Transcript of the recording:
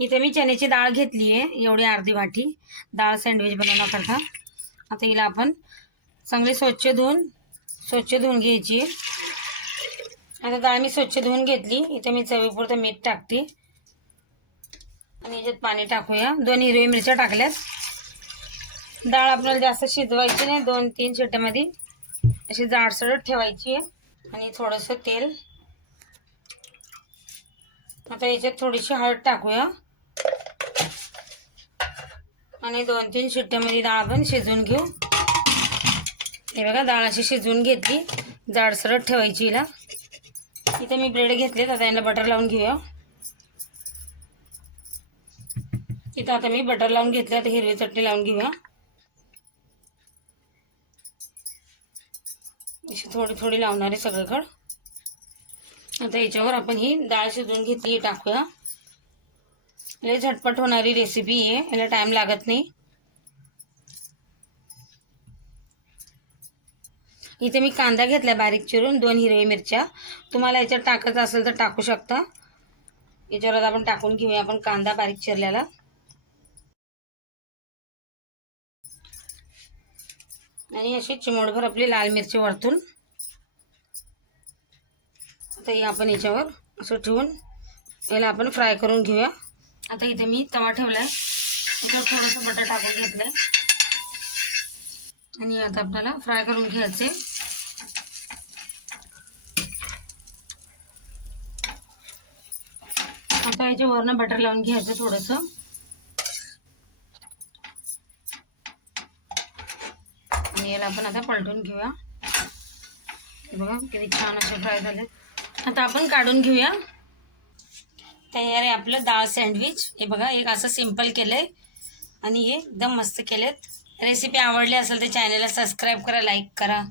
इथे मी चण्याची डाळ घेतली आहे एवढी अर्धी वाटी. डाळ सँडविच बनवण्याकरता. आता हिला आपण चांगली स्वच्छ धुवून स्वच्छ धुवून घ्यायची आता डाळ मी स्वच्छ धुवून घेतली. इथे मी चवीपुरतं मीठ टाकते. आणि याच्यात पाणी टाकूया. दोन हिरवी मिरच्या टाकल्यात. डाळ आपल्याला जास्त शिजवायची नाही. दोन तीन शिट्यामध्ये अशी जाडसड ठेवायची आहे. आणि थोडंसं तेल. आता याच्यात थोडीशी हळद टाकूया. आणि दोन तीन शिट्ट्यामध्ये डाळ आपण शिजवून घेऊ. हे बघा डाळ अशी शिजवून घेतली. जाडसरट ठेवायची हिला. इथे मी ब्रेड घेतले आता यांना बटर लावून घेऊया. इथं आता मी बटर लावून घेतले आता हिरवी चटणी लावून घेऊया. अशी थोडी थोडी लावणार आहे सगळीकडं आता याच्यावर आपण ही डाळ शिजवून घेतली ही टाकूया. लय झटपट होणारी रेसिपी आहे. याला टाइम लागत नाही. इथे मी कांदा घेतला बारीक चिरून दोन हिरव्या मिरच्या. तुम्हाला याच्यात टाकायचं असेल तर टाकू शकता. याच्यावर आपण टाकून घेऊया आपण कांदा बारीक चिरलेला. आणि अशी चिमोडभर आपली लाल मिरची वरतून. आता आपण याच्यावर असं ठेवून याला आपण फ्राय करून घेऊया. आता इथे मी तवा ठेवलाय. इथं थोडंसं बटर टाकून घेतलंय. आणि आता आपल्याला फ्राय करून घ्यायचे. आता याच्या वरनं बटर लावून घ्यायचं थोडंसं. आणि याला आपण आता पलटून घेऊया. बघा किती छान असे फ्राय झाले आता आपण काढून घेऊया. तयार आहे आपलं डाळ सँडविच. हे बघा एक असं सिंपल केलंय. आणि हे एकदम मस्त केलेत. रेसिपी आवडली असेल तर चॅनलला सबस्क्राईब करा लाईक करा.